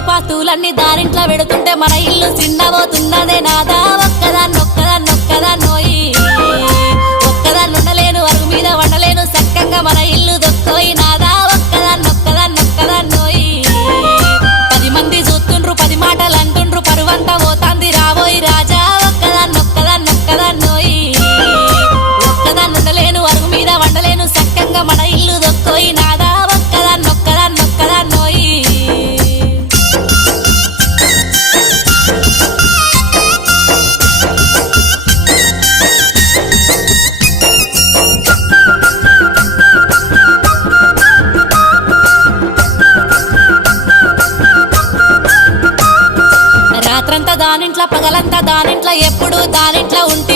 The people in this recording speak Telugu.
ఆస్తిపాస్తులన్నీ దారింట్లో పెడుతుంటే మన ఇల్లు చిన్నబోతున్నదే నాదా ఒక్కదాన్నొక్కదాన్నొక్కదాన్నోయి ఒక్కదాన్నుండలేను అరుగు మీద వండలేను సక్కంగా మన ఇల్లు దొక్కోయి నాదా ఒక్కదాన్నొక్కదాన్నొక్కదాన్నోయి 10 మంది చూస్తుండ్రు 10 మాటలు అంటుండ్రు పరువంతా పోతాంది రాబోయి రాజా ఒక్కదాన్నొక్కదాన్నొక్కదాన్నోయి ఒక్కదాన్నుండలేను అరుగు మీద వండలేను సక్కంగా మన ఇల్లు దొక్కోయి నాదా ఒక్కదాన్నొక్కదాన్నొక్కదాన్నోయి రాత్రంతా దానింట్లో పగలంతా దానింట్లో ఎప్పుడు దానింట్లో ఉంటే